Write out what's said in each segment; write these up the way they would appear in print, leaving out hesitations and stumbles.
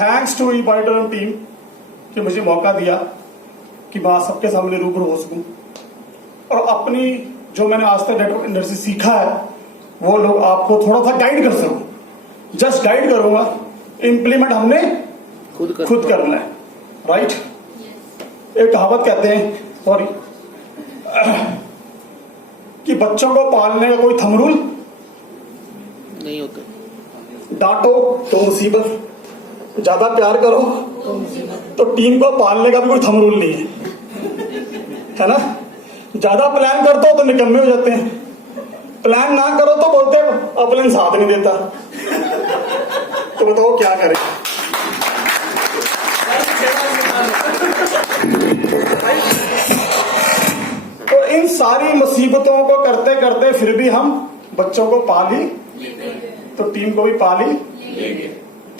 Thanks to E auditorium team कि मुझे मौका दिया कि मैं सबके सामने रूबरू हो सकूं और अपनी जो मैंने आज तक नेटवर्क इंडस्ट्री सीखा है वो लोग आपको थोड़ा सा गाइड कर सकूं। जस्ट गाइड करूंगा, इम्प्लीमेंट हमने खुद करना है। राइट? एक कहावत कहते हैं, सॉरी, कि बच्चों को पालने का कोई थंब रूल नहीं होता। डांटो तो मुसीबत, ज्यादा प्यार करो तो टीम को पालने का भी कोई थंब रूल नहीं है ना? ज्यादा प्लान करते हो तो निकम्मे हो जाते हैं, प्लान ना करो तो बोलते अपने साथ नहीं देता। तो बताओ क्या करें? तो इन सारी मुसीबतों को करते करते फिर भी हम बच्चों को पाल ही तो टीम को भी पाल ही।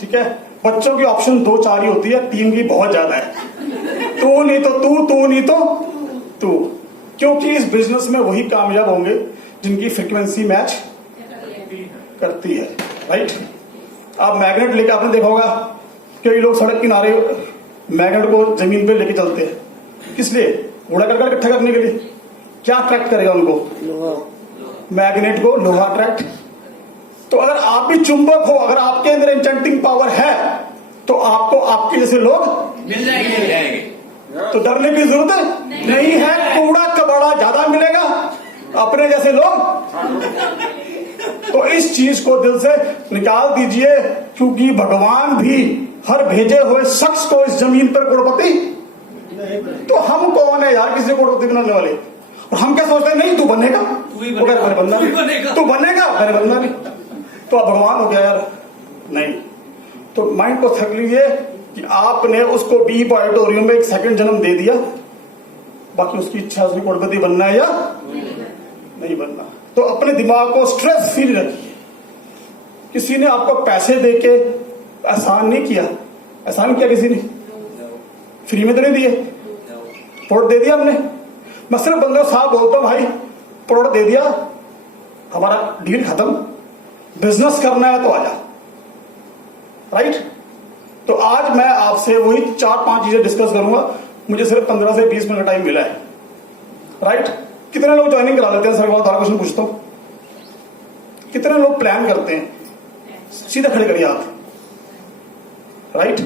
ठीक है? बच्चों की ऑप्शन 2-4 ही होती है, टीम की बहुत ज्यादा है। तू नहीं तो तू नहीं तो तू, क्योंकि इस बिजनेस में वही कामयाब होंगे जिनकी फ्रीक्वेंसी मैच करती है। राइट? आप मैग्नेट लेके आपने देखा होगा कई लोग सड़क किनारे मैग्नेट को जमीन पे लेके चलते हैं, किस लिए? कूड़ा करकट इकट्ठा करने के लिए। क्या अट्रैक्ट करेगा उनको? मैग्नेट को लोहा अट्रैक्ट। तो अगर आप भी चुंबक हो, अगर आपके अंदर इंचेंटिंग पावर है तो आपको आपके जैसे लोग मिल जाएंगे। तो डरने की जरूरत नहीं है। कूड़ा कबाड़ा ज्यादा मिलेगा, अपने जैसे लोग। तो इस चीज को दिल से निकाल दीजिए, क्योंकि भगवान भी हर भेजे हुए शख्स को इस जमीन पर करोड़पति, तो हम कौन है यार किसी करोड़पति बनाने वाले? और हम क्या सोचते हैं, नहीं तू बनेगा, मैंने बनना नहीं, तू बनेगा, मैंने बनना नहीं, तो आप भगवान हो गया यार? नहीं। तो माइंड को थक लीजिए कि आपने उसको डीप ऑडिटोरियम में एक सेकंड जन्म दे दिया, बाकी उसकी इच्छा उसकी करोड़पति बनना है या नहीं बनना। तो अपने दिमाग को स्ट्रेस फ्री रखिए। किसी ने आपको पैसे देके एहसान नहीं किया, एहसान किया किसी ने? फ्री में तो नहीं दिए, प्रोडक्ट दे दिया हमने। मैं सिर्फ बंदा साहब बोलता हूं, भाई प्रोडक्ट दे दिया, हमारा डील खत्म, बिजनेस करना है तो आजा। राइट? तो आज मैं आपसे वही 4-5 चीजें डिस्कस करूंगा। मुझे सिर्फ 15 से 20 मिनट टाइम मिला है। राइट? कितने लोग ज्वाइनिंग करा लेते हैं? सर वाला क्वेश्चन पूछता हूं, कितने लोग प्लान करते हैं? सीधा खड़े करिए आप। राइट?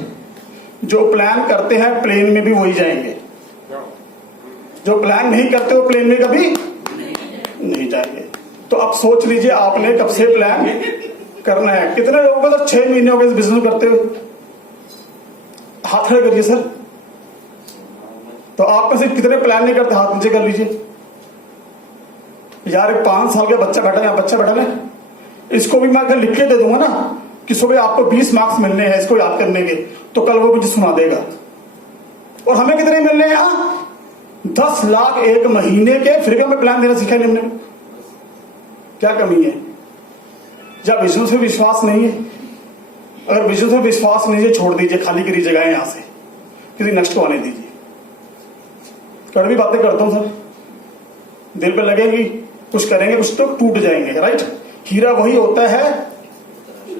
जो प्लान करते हैं प्लेन में भी वही जाएंगे, जो प्लान नहीं करते वो प्लेन में कभी नहीं जाएंगे। तो अब सोच लीजिए आपने कब से प्लान करना है। कितने लोगों को तो 6 महीने हो गए इस बिजनेस करते हुए? हाथ खड़े करिए सर। तो आप में से कितने प्लान नहीं करते? हाथ नीचे कर लीजिए। यार 5 साल का बच्चा बैठा है, बच्चा बैठा है, इसको भी मैं अगर लिख के दे दूंगा ना कि सुबह आपको 20 मार्क्स मिलने हैं इसको याद करने के, तो कल वो मुझे सुना देगा। और हमें कितने मिलने हैं यहाँ? 10 लाख एक महीने के। फिर भी हमें प्लान देना सीखा नहीं हमने। क्या कमी है? या बिजनेस में विश्वास नहीं है? अगर बिजनेस में विश्वास नहीं है, छोड़ दीजिए, खाली करिए जगह यहां से, किसी नेक्स्ट को आने दीजिए। कड़वी बातें करता हूं सर, दिल पे लगेंगी, कुछ करेंगे, कुछ तो टूट जाएंगे। राइट? हीरा वही होता है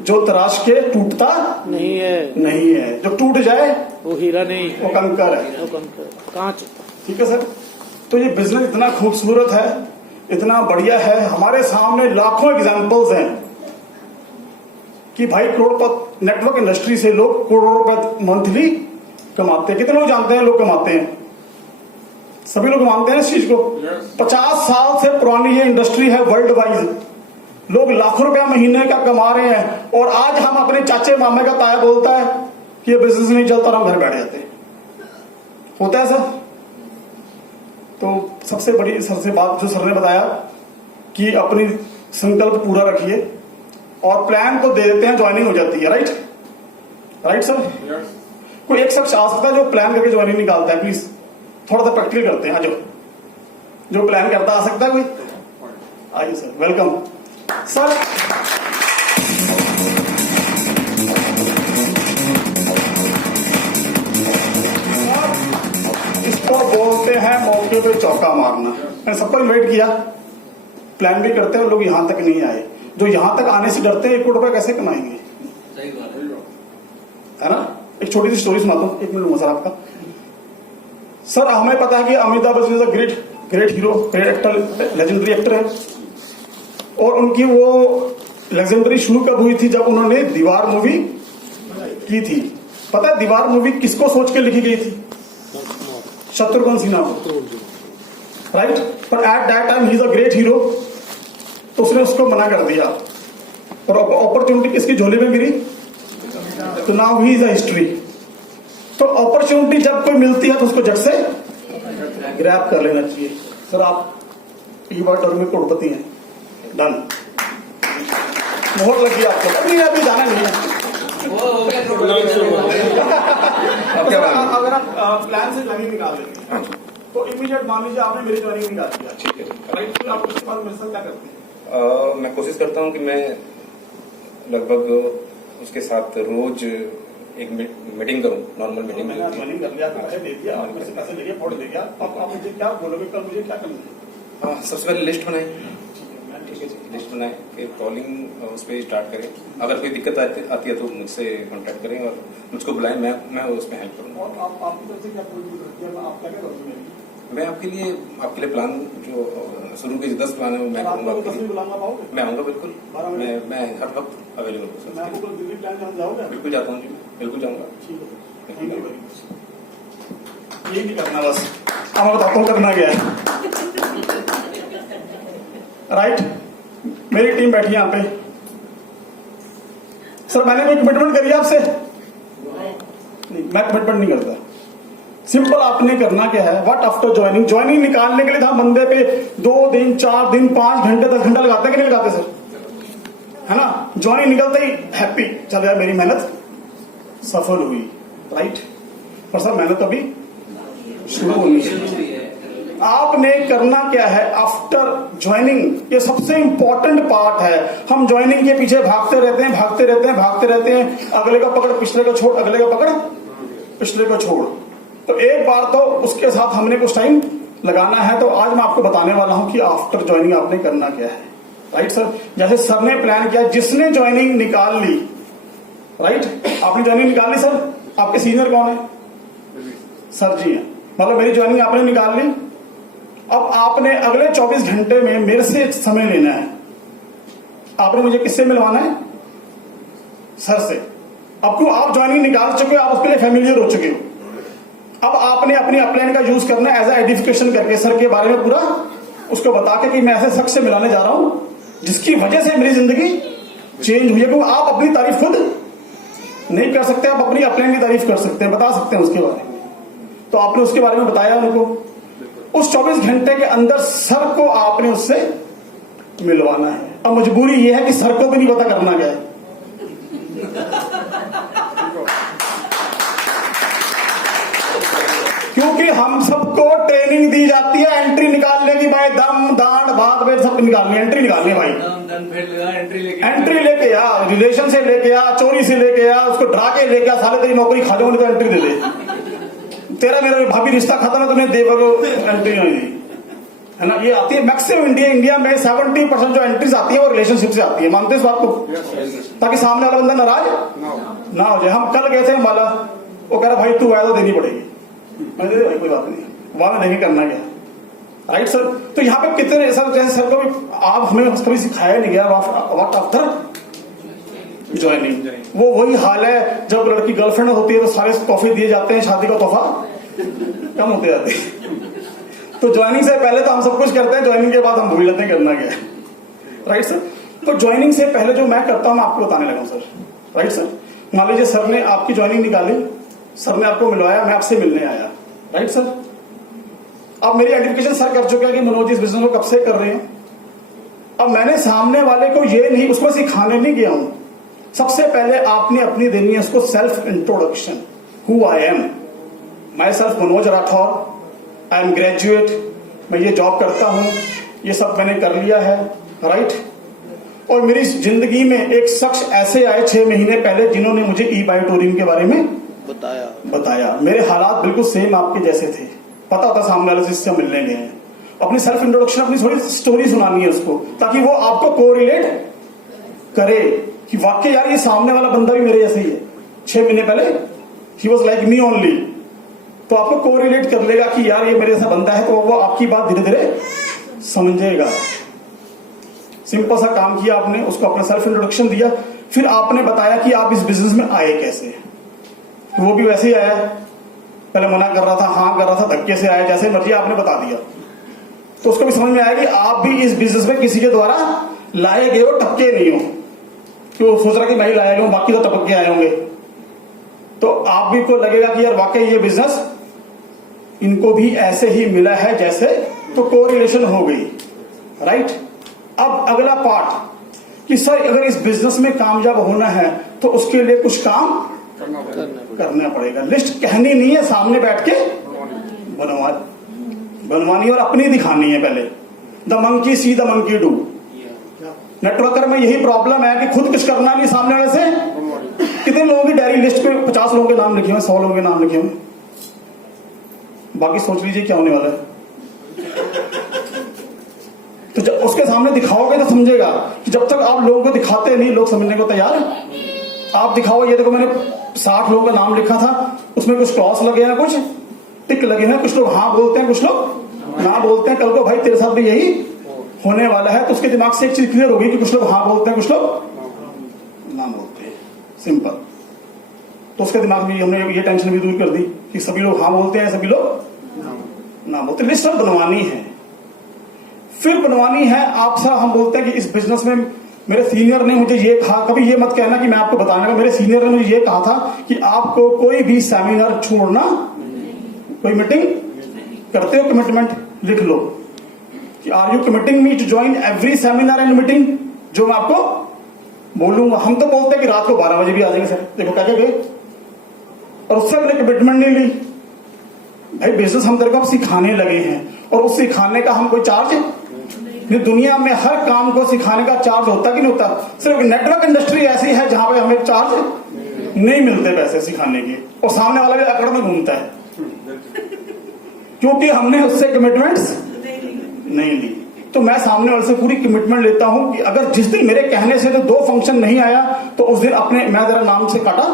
जो तराश के टूटता नहीं है। जो टूट जाए वो हीरा नहीं, वो कंकर है, वो कंकर, कांच। ठीक है सर? तो ये बिजनेस इतना खूबसूरत है, इतना बढ़िया है। हमारे सामने लाखों एग्जांपल्स हैं कि भाई करोड़पति नेटवर्क इंडस्ट्री से लोग करोड़ों रुपए मंथली कमाते हैं। कितने लोग जानते हैं लोग कमाते हैं? सभी लोग मानते हैं इस चीज को। 50 साल से पुरानी ये इंडस्ट्री है वर्ल्ड वाइड, लोग लाखों रुपया महीने का कमा रहे हैं। और आज हम अपने चाचे मामे का ताया बोलता है कि ये बिजनेस नहीं चलता और हम घर बैठ जाते हैं। होता है सर? तो सबसे बड़ी सर से बात जो सर ने बताया कि अपनी संकल्प पूरा रखिए और प्लान को दे देते हैं, ज्वाइनिंग हो जाती है। राइट? Right sir? कोई एक शख्स आ सकता है जो प्लान करके ज्वाइनिंग निकालता है? प्लीज थोड़ा सा प्रैक्टिकल करते हैं। आज जो प्लान करता आ सकता है कोई? आइए सर, वेलकम सर। इसको बोलते हैं मौके पे चौका मारना। मैंने सबको इन्वाइट किया, प्लान भी करते हैं, लोग यहां तक नहीं आए। जो यहां तक आने से डरते हैं 1 करोड़ रुपए कैसे कमाएंगे? सही बात है ना? एक छोटी सी स्टोरी सुनाता हूँ, 1 मिनट लूंगा सर आपका। सर हमें पता है कि Amitabh Bachchan is a great hero, great actor, legendary actor है। और उनकी वो लेजेंडरी शुरू कब हुई थी? जब उन्होंने दीवार मूवी की थी। पता है दीवार मूवी किसको सोच के लिखी गई थी? शत्रुघ्न सिन्हा को, राइट? पर at that time he is a great hero, तो उसने उसको मना कर दिया और अपॉर्चुनिटी किसकी झोली में गिरी? तो now he is a history. तो अपॉर्चुनिटी जब कोई मिलती है तो उसको झट से ग्रैब कर लेना चाहिए। सर आप बार में करोड़पति हैं, डन, बहुत लगी आपको। नहीं अभी जाना नहीं है। अगर आप प्लान से ज्वाइनिंग निकाल लेते हैं तो इमीडिएट मान लीजिए आपने मेरी ज्वाइनिंग निकाल दिया, ठीक है, राइट? फिर आप उसके बाद मेरे साथ क्या करते हैं? मैं कोशिश करता हूँ कि मैं लगभग उसके साथ रोज एक मीटिंग करूं, नॉर्मल मीटिंग। मैंने ज्वाइनिंग कर लिया, पैसे दे दिया, आप मेरे से पैसे ले गए, फोड़ दे गया, अब आप मुझे क्या बोलोगे? कल मुझे क्या करना है? हाँ, सबसे पहले लिस्ट बनाए, ठीक है, लिस्ट बनाए कि कॉलिंग उस पर स्टार्ट करें। अगर कोई दिक्कत आती है तो मुझसे कांटेक्ट करें और मुझको बुलाएं, मैं उसमें हेल्प करूँगा। और आपकी तरफ से क्या आप क्या करोगे? मैं आपके लिए प्लान जो शुरू के 10 प्लान है वो मैं करूँगा। मैं आऊँगा बिल्कुल, मैं हर वक्त अवेलेबल हूँ। मैं आपको दिल्ली प्लान करने जाऊँगा? बिल्कुल जाता हूँ जी, बिल्कुल जाऊँगा। यही नहीं करना, बस हमें बताता हूँ करना क्या है, राइट? मेरी टीम बैठी है यहाँ पे। सर मैंने कोई कमिटमेंट करी है आपसे? नहीं, मैं कमिटमेंट नहीं करता। सिंपल आपने करना क्या है, व्हाट आफ्टर ज्वाइनिंग निकालने के लिए था बंदे पे 2 दिन 4 दिन 5 घंटे 10 घंटा लगाते हैं कि नहीं लगाते सर? है ना? ज्वाइनिंग निकलते ही हैप्पी, चल यार मेरी मेहनत सफल हुई, राइट? पर सर मेहनत अभी शुरू होनी है। आपने करना क्या है आफ्टर ज्वाइनिंग? ये सबसे इंपॉर्टेंट पार्ट है। हम ज्वाइनिंग के पीछे भागते रहते हैं, अगले का पकड़ पिछले को छोड़, अगले का पकड़ पिछले को छोड़। तो एक बार तो उसके साथ हमने कुछ टाइम लगाना है। तो आज मैं आपको बताने वाला हूं कि आफ्टर ज्वाइनिंग आपने करना क्या है, राइट सर? जैसे सर ने प्लान किया, जिसने ज्वाइनिंग निकाल ली, राइट? आपने ज्वाइनिंग निकाल ली सर, आपके सीनियर कौन है? सर जी हैं। मतलब मेरी ज्वाइनिंग आपने निकाल ली। अब आपने अगले 24 घंटे में मेरे से समय लेना है। आपने मुझे किससे मिलवाना है? सर से। अब क्यों? आप ज्वाइनिंग निकाल चुके हो, आप उसके लिए फेमिलियर हो चुके हो। अब आपने अपनी अपलाइन का यूज करना है एज ए एडिफिकेशन करके, सर के बारे में पूरा उसको बता के कि मैं ऐसे शख्स से मिलाने जा रहा हूं जिसकी वजह से मेरी जिंदगी चेंज हुई है। क्योंकि आप अपनी तारीफ खुद नहीं कर सकते, आप अपनी अपलाइन की तारीफ कर सकते हैं, बता सकते हैं उसके बारे में। तो आपने उसके बारे में बताया उनको। उस 24 घंटे के अंदर सर को आपने उससे मिलवाना है। अब मजबूरी यह है कि सर को भी नहीं पता करना क्या है। क्योंकि हम सबको ट्रेनिंग दी जाती है एंट्री निकालने की, भाई दम दांड भाग वेद सब निकालनी, एंट्री निकालनी भाई। एंट्री लेके आ, रिलेशन से लेके आ, चोरी से लेके आ, उसको डरा के लेके आ, साले तेरी नौकरी खा जाऊंगी तो एंट्री दे दे। तेरा मेरा भाभी रिश्ता खत्म है, तुम्हें दे बगो एंट्री नहीं दी, है ना? ये आती है मैक्सिमम इंडिया में 70% जो एंट्रीज आती है वो रिलेशनशिप से आती है। मानते हैं इस बात को? ताकि सामने वाला बंदा नाराज ना हो जाए। हम कल गए थे माला, वो कह रहा भाई तू आया तो देनी पड़ेगी। मैंने दे भाई कोई बात नहीं, वहां नहीं करना क्या, राइट सर? तो यहाँ पे कितने सर, जैसे सर को भी आप हमें कभी सिखाया नहीं गया व्हाट आफ्टर ज्वाइनिंग। वो वही हाल है जब लड़की गर्लफ्रेंड होती है तो सारे तोहफे दिए जाते हैं, शादी का तोहफा कम होते जाते हैं। तो ज्वाइनिंग से पहले तो हम सब कुछ करते हैं, ज्वाइनिंग के बाद हम भूल जाते हैं करना क्या है, राइट सर? तो ज्वाइनिंग से पहले जो मैं करता हूं मैं आपको बताने लगा हूं सर, राइट सर? मान लीजिए सर ने आपकी ज्वाइनिंग निकाली, सर ने आपको मिलवाया, मैं आपसे मिलने आया, राइट सर? अब मेरी आइडेंटिफिकेशन सर कर चुका है कि मनोज इस बिजनेस को कब से कर रहे हैं। अब मैंने सामने वाले को ये नहीं, उसको सिखाने नहीं गया हूं। सबसे पहले आपने अपनी देनी है उसको self introduction, who I am. My self Manoj Rathore, I am graduate, मैं ये जॉब करता हूं, ये सब मैंने कर लिया है, राइट? और मेरी जिंदगी में एक शख्स ऐसे आए 6 महीने पहले जिन्होंने मुझे ई-बायोटोरियम के बारे में बताया। मेरे हालात बिल्कुल सेम आपके जैसे थे, पता होता सामने वाले से इससे मिलने गए हैं। अपनी सेल्फ इंट्रोडक्शन, अपनी थोड़ी स्टोरी सुनानी है उसको, ताकि वो आपको कोरिलेट करे कि वाकई यार ये सामने वाला बंदा भी मेरे जैसे ही है, 6 महीने पहले he was like me only, तो आपको कोरिलेट कर लेगा कि यार ये मेरे जैसा बंदा है, तो वो आपकी बात धीरे धीरे समझेगा। सिंपल सा काम किया आपने, उसको अपना सेल्फ इंट्रोडक्शन दिया, फिर आपने बताया कि आप इस बिजनेस में आए कैसे। वो भी वैसे ही आया, पहले मना कर रहा था, हाँ कर रहा था, धक्के से आया, जैसे मर्जी आपने बता दिया, तो उसको भी समझ में आया कि आप भी इस बिजनेस में किसी के द्वारा लाए गए हो, टपके नहीं हो, कि वो सोच रहा कि मैं ही लाया गया हूं, बाकी तो टपक के आए होंगे। तो आप भी को लगेगा कि यार वाकई ये बिजनेस इनको भी ऐसे ही मिला है जैसे, तो कोरिलेशन हो गई, राइट। अब अगला पार्ट कि सर अगर इस बिजनेस में कामयाब होना है तो उसके लिए कुछ काम करना पड़ेगा। लिस्ट कहनी नहीं है, सामने बैठ के बनवानी और अपनी दिखानी है पहले। The monkey see the monkey do. Networker में यही प्रॉब्लम है कि खुद कुछ करना नहीं, सामने वाले से कितने लोगों की डायरी लिस्ट पे 50 लोगों के नाम लिखे हुए, 100 लोगों के नाम लिखे हुए, बाकी सोच लीजिए क्या होने वाला है। तो जब उसके सामने दिखाओगे तो समझेगा कि जब तक आप लोगों को दिखाते नहीं, लोग समझने को तैयार है। आप दिखाओ, ये देखो मैंने 60 लोगों का नाम लिखा था, उसमें कुछ क्रॉस लगे हैं, कुछ टिक लगे हैं, कुछ लोग हाँ बोलते हैं, कुछ लोग ना बोलते हैं। कल को भाई तेरे साथ भी यही होने वाला है, तो उसके दिमाग से एक चीज क्लियर होगी कि कुछ लोग हाँ बोलते हैं, कुछ लोग ना बोलते हैं, सिंपल। तो उसके दिमाग में हमने ये टेंशन भी दूर कर दी कि सभी लोग हाँ बोलते हैं, सभी लोग ना बोलते। लिस्ट अब बनवानी है, फिर बनवानी है आपसे। हम बोलते हैं कि इस बिजनेस में मेरे सीनियर ने मुझे ये कहा, कभी ये मत कहना कि मैं आपको बताने का, मेरे सीनियर ने मुझे ये कहा था कि आपको कोई भी सेमिनार छोड़ना, कोई मीटिंग करते हो कमिटमेंट लिख लो कि are you committing me to join every seminar and meeting, जो मैं आपको बोलूंगा। हम तो बोलते हैं कि रात को 12 बजे भी आ जाएंगे सर, देखो क्या गए, और उससे हमने कमिटमेंट नहीं ली। भाई बिजनेस हम तेरे को अब सिखाने लगे हैं, और उस सिखाने का हम कोई चार्ज नहीं। दुनिया में हर काम को सिखाने का चार्ज होता कि नहीं होता? सिर्फ नेटवर्क इंडस्ट्री ऐसी है जहां पे हमें चार्ज नहीं मिलते पैसे सिखाने के, और सामने वाला भी अकड़ में घूमता है क्योंकि हमने उससे कमिटमेंट्स नहीं ली। तो मैं सामने वाले से पूरी कमिटमेंट लेता हूं कि अगर जिस दिन मेरे कहने से तो 2 फंक्शन नहीं आया, तो उस दिन अपने मैं जरा नाम से काटा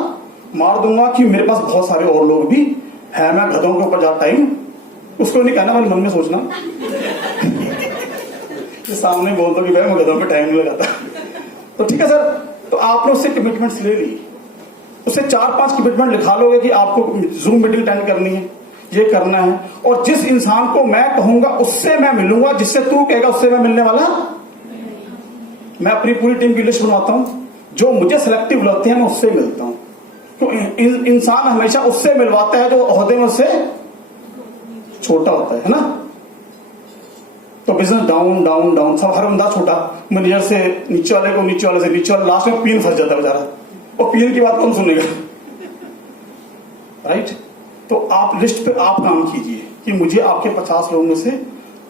मार दूंगा कि मेरे पास बहुत सारे और लोग भी है, मैं गधों के ऊपर ज्यादा टाइम उसको नहीं कहना, मैंने मन में सोचना सामने बोल दो कि भाई मैं गधों पे टाइम नहीं लगाता। तो ठीक है सर, तो आपने उससे कमिटमेंट्स ले ली, उससे 4-5 कमिटमेंट लिखा लोगे कि आपको जूम मीटिंग अटेंड करनी है, ये करना है, और जिस इंसान को मैं कहूंगा उससे मैं मिलूंगा, जिससे तू कहेगा उससे मैं मिलने वाला। मैं अपनी पूरी टीम की लिस्ट बनवाता हूं, जो मुझे सिलेक्टिव लगते हैं मैं उससे मिलता हूं। तो इंसान हमेशा उससे मिलवाता है जो ओहदे में उससे छोटा होता है ना। तो बिजनेस डाउन डाउन डाउन, सब हर बंदा छोटा, मैनेजर से नीचे वाले को, नीचे वाले से नीचे वाले, लास्ट में पीन फंस जाता है बेचारा, और पीन की बात कौन सुनेगा, राइट। तो आप लिस्ट पे आप काम कीजिए कि मुझे आपके 50 लोगों में से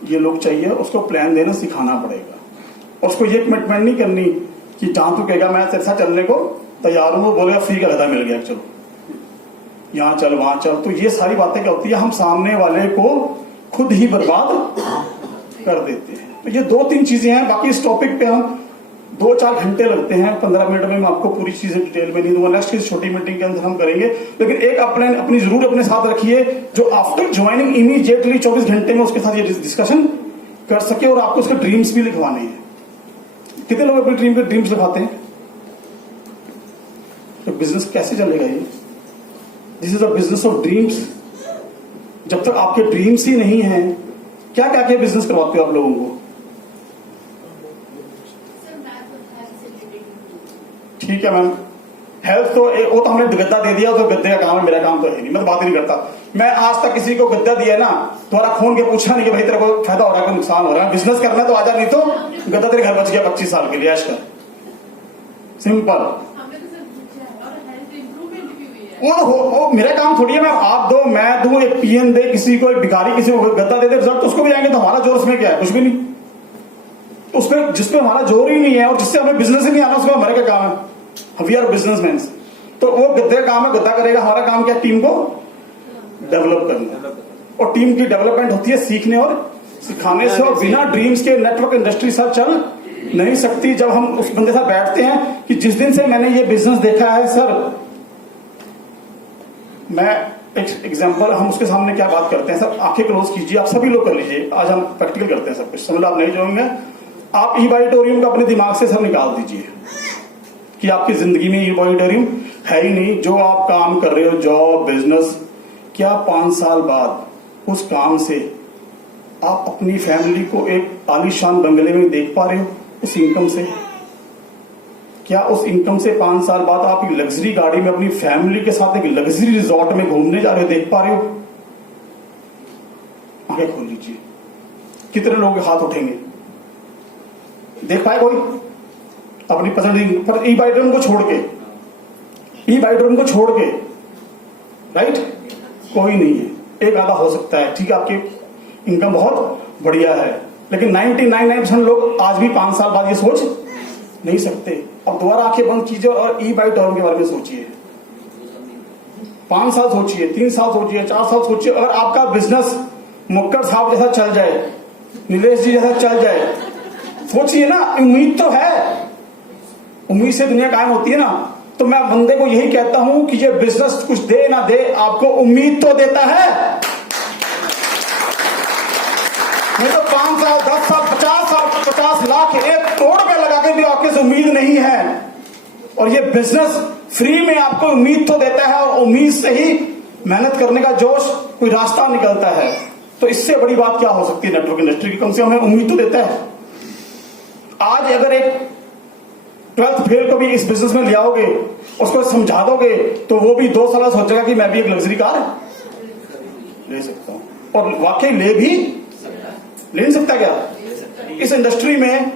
ये लोग चाहिए, उसको प्लान देना सिखाना पड़ेगा। और उसको ये कमिटमेंट नहीं करनी कि जहां तू कहेगा मैं तेरे साथ चलने को तैयार हूं, वो बोलेगा फ्री का गधा मिल गया, चलो यहां चल वहां चल। तो ये सारी बातें क्या होती है, हम सामने वाले को खुद ही बर्बाद कर देते हैं। तो ये 2-3 चीजें हैं, बाकी इस टॉपिक पे हम 2-4 घंटे लगते हैं, 15 मिनट में मैं आपको पूरी चीजें डिटेल में नहीं दूंगा, नेक्स्ट चीज छोटी मीटिंग के अंदर हम करेंगे। लेकिन एक अपनी जरूर अपने साथ रखिए जो आफ्टर ज्वाइनिंग इमीडिएटली 24 घंटे में उसके साथ ये डिस्कशन कर सके, और आपको उसके ड्रीम्स भी लिखवाने हैं। कितने लोग अपनी टीम के ड्रीम्स लिखवाते हैं? तो बिजनेस कैसे चलेगा ये? This is a business of dreams. जब तक आपके ड्रीम्स ही नहीं है, क्या क्या क्या बिजनेस करवाते हो आप लोगों को? ठीक है मैम, हेल्थ तो वो तो हमने गद्दा दे दिया, तो गद्दे का काम है, मेरा काम तो है नहीं, मैं तो बात ही नहीं करता। मैं आज तक किसी को गद्दा दिया ना, तुम्हारा फोन के पूछा नहीं कि भाई तेरे को फायदा हो रहा है कि नुकसान हो रहा है, बिजनेस करना है तो आजा, नहीं तो गद्दा तेरे घर बच गया 25 साल के लिए, ऐश कर, सिंपल। वो मेरा काम थोड़ी है, मैं आप दो मैं दूं, एक पीएन दे किसी को, एक भिखारी किसी को गद्दा दे दे, रिजल्ट तो उसको भी जाएंगे। तो हमारा जोर उसमें क्या है? कुछ भी नहीं। तो उसमें जिसपे हमारा जोर ही नहीं है और जिससे हमें बिजनेस ही नहीं आना, उसमें हमारा क्या काम है? We are businessman. तो वो गद्दे का काम है, गद्दा करेगा। हमारा काम क्या? टीम को डेवलप करना, और टीम की डेवलपमेंट होती है सीखने और सिखाने से, और बिना ड्रीम्स के नेटवर्क इंडस्ट्री सर चल नहीं सकती। जब हम उस बंदे साथ बैठते हैं कि जिस दिन से मैंने ये बिजनेस देखा है सर, मैं एक एग्जांपल, हम उसके सामने क्या बात करते हैं सर, आंखें क्लोज कीजिए, आप सभी लोग कर लीजिए, आज हम प्रैक्टिकल करते हैं सब कुछ, समझ लो आप नहीं जोड़ेंगे, आप ई ऑडिटोरियम को अपने दिमाग से सब निकाल दीजिए कि आपकी जिंदगी में ई ऑडिटोरियम है ही नहीं। जो आप काम कर रहे हो, जॉब, बिजनेस, क्या 5 साल बाद उस काम से आप अपनी फैमिली को एक आलीशान बंगले में देख पा रहे हो उस इनकम से? क्या उस इनकम से 5 साल बाद आप एक लग्जरी गाड़ी में अपनी फैमिली के साथ एक लग्जरी रिजॉर्ट में घूमने जा रहे हो, देख पा रहे हो? आंखें खोल लीजिए, कितने लोग हाथ उठेंगे? देख पाए कोई अपनी पसंद पर ई ऑडिटोरियम को छोड़ के, ई ऑडिटोरियम को छोड़ के, राइट? कोई नहीं है, एक आधा हो सकता है, ठीक है, आपकी इनकम बहुत बढ़िया है, लेकिन 99% लोग आज भी 5 साल बाद ये सोच नहीं सकते। अब दोबारा आंखें बंद कीजिए और ई ऑडिटोरियम के बारे में सोचिए। 5 साल सोचिए, 3 साल सोचिए, 4 साल सोचिए, अगर आपका बिजनेस मुक्कर साहब जैसा चल जाए, नीलेश जी जैसा चल जाए, सोचिए ना, उम्मीद तो है, उम्मीद से दुनिया कायम होती है ना। तो मैं बंदे को यही कहता हूं कि ये बिजनेस कुछ दे ना दे, आपको उम्मीद तो देता है। नहीं तो 5 साल, 10 साल, 50 साल, 50 लाख, 1 करोड़ रुपए लगा के भी आपके से उम्मीद नहीं है। और ये बिजनेस फ्री में आपको उम्मीद तो देता है, और उम्मीद से ही मेहनत करने का जोश, कोई रास्ता निकलता है। तो इससे बड़ी बात क्या हो सकती है नेटवर्क इंडस्ट्री की? कम से कम हमें उम्मीद तो देता है। आज अगर एक 12th फेल को भी इस बिजनेस में ले आओगे, उसको समझा दोगे, तो वो भी 2 साल सोचेगा कि मैं भी एक लग्जरी कार ले सकता हूं, और वाकई ले नहीं सकता। क्या इस इंडस्ट्री में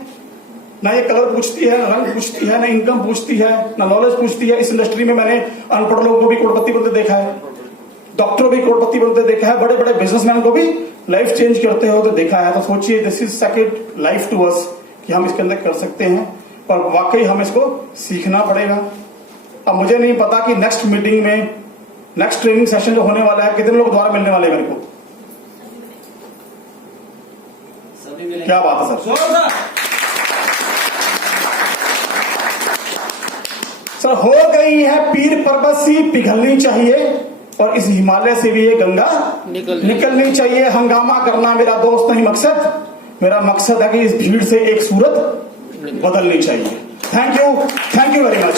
ना ये कलर पूछती है, ना रंग पूछती है, ना इनकम पूछती है, ना नॉलेज पूछती है। इस इंडस्ट्री में मैंने अनपढ़ लोगों को भी करोड़पति बनते देखा है, डॉक्टरों भी करोड़पति बनते देखा है, बड़े बड़े बिजनेसमैन को भी लाइफ चेंज करते हो तो देखा है। तो सोचिए, this is second life to us, कि हम इसके अंदर कर सकते हैं, और वाकई हम इसको सीखना पड़ेगा। अब मुझे नहीं पता कि नेक्स्ट मीटिंग में, नेक्स्ट ट्रेनिंग सेशन जो होने वाला है, कितने लोग दोबारा मिलने वाले हैं मेरे को? क्या बात है सर? सर, हो गई है पीर पर्वत सी पिघलनी चाहिए, और इस हिमालय से भी ये गंगा निकलनी चाहिए। हंगामा करना मेरा दोस्त नहीं मकसद, मेरा मकसद है कि इस भीड़ से एक सूरत बदलनी चाहिए। Thank you very much.